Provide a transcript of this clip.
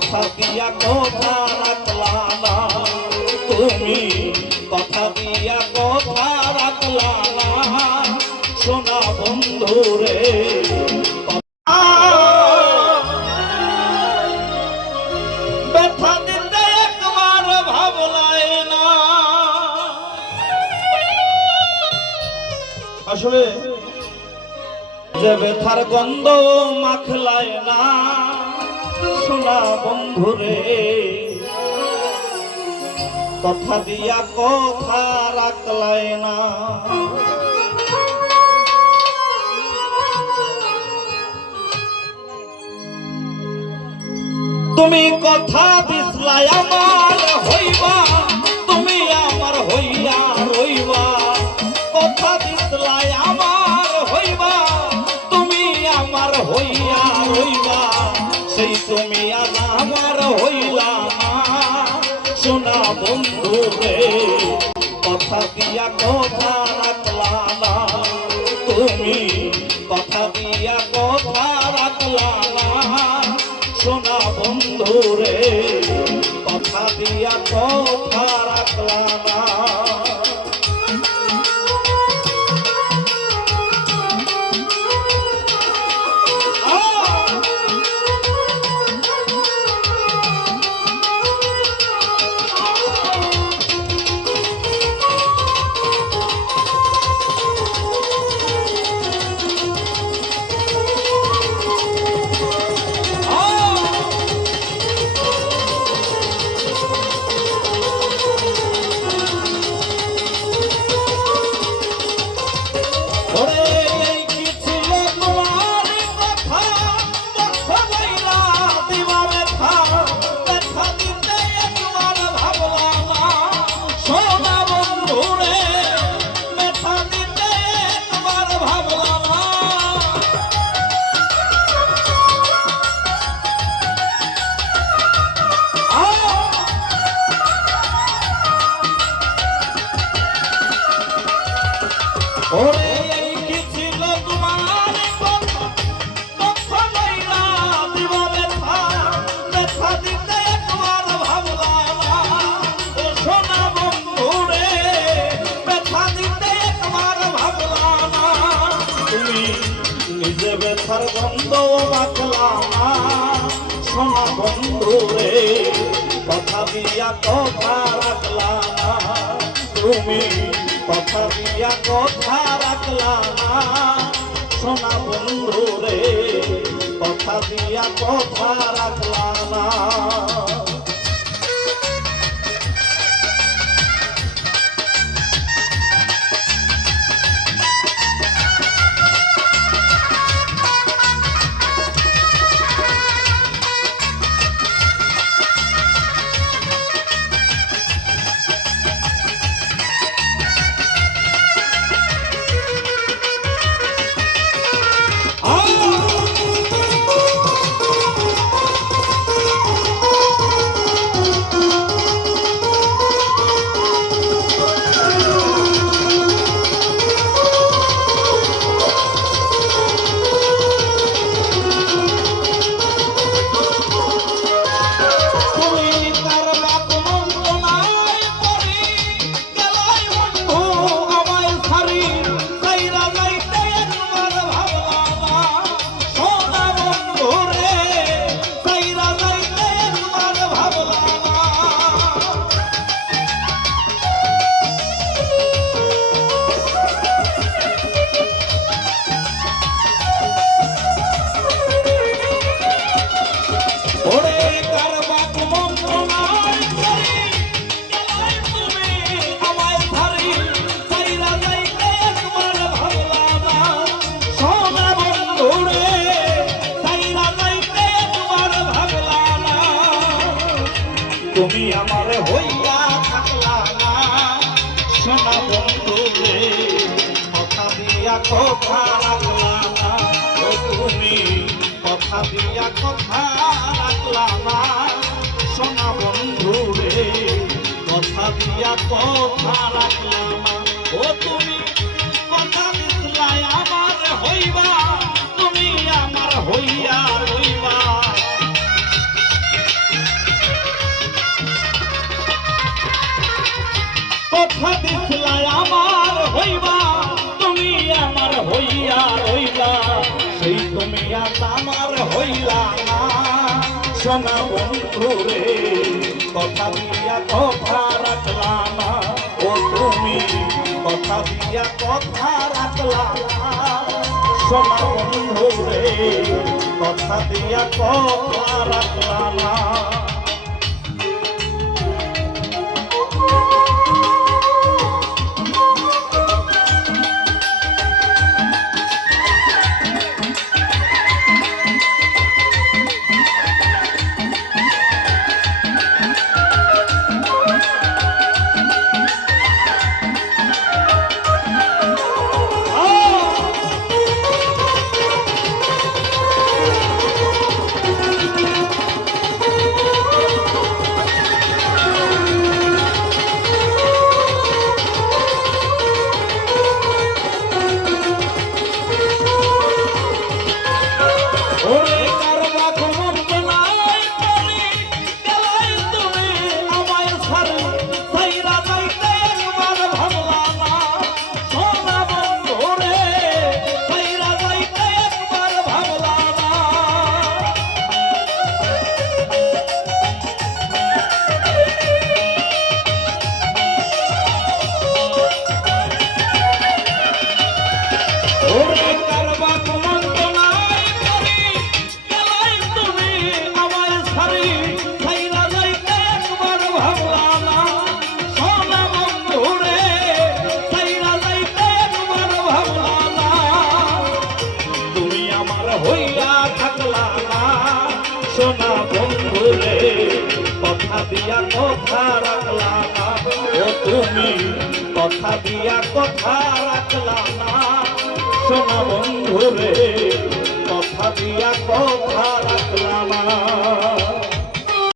কথা দিয়া কথা রাখলা না, তুমি কথা দিয়া কথা রাখলা না সোনা বন্ধু রে। ব্যথা দিতে একবার ভাবলাই না, আসলে যে ব্যথার গন্ধ মাখলায় না সোনা বন্ধু রে। কথা দিয়া কথা রাখলায় না। তুমি কথা দিসলাই আমার হইবা, তুমি আমার হইয়া রইবা। কথা দিসলাই আমার হইবা, তুমি আমার হইয়া রইবা। সেই তুমি আজ আমার হইলা না সোনা বন্ধু রে। কথা দিয়া কথা রাখলা না, তুমি কথা দিয়া কথা রাখলা না সোনা বন্ধু রে। কথা দিয়া কথা রাখলা না। ওরে এই কি ছিল তোমার দুঃখ লইলা দিব ব্যথা, ব্যথা দিতে একবার ভাবলাম ও সোনা বন্ধু রে। ব্যথা দিতে একবার ভাবলাম তুমি নিজে ব্যথার গন্ধ মাখলাম সোনা বন্ধু রে। কথা দিয়া কথা রাখলাম তুমি কথা দিয়া কথা রাখলা না সোনা বন্ধু রে। কথা দিয়া কথা রাখলা না। তুমি আমার হইয়া থাকলা না সোনা বন্ধু রে। কথা দিয়া কথা রাখলা না, তুমি কথা দিয়া কথা রাখলা না সোনা বন্ধু রে। কথা দিয়া কথা রাখলা না, ও তুমি কথা দিসলাই আমার হইবা, তুমি আমার হইয়া রইবা। কথা দিছিলাই আমার হইবা, তুমি আমার হইয়া রইলা, সেই তুমি আজ আমার হইলা না। সোনা বন্ধু রে কথা দিয়া কথা রাখলা না, ও তুমি কথা দিয়া কথা রাখলা না। সোনা বন্ধু রে কথা দিয়া কথা রাখলা না। হইয়া থাকলা না। সোনা বন্ধু রে কথা দিয়া কথা রাখলা না, ও তুমি কথা দিয়া কথা রাখলা না। সোনা বন্ধু রে কথা দিয়া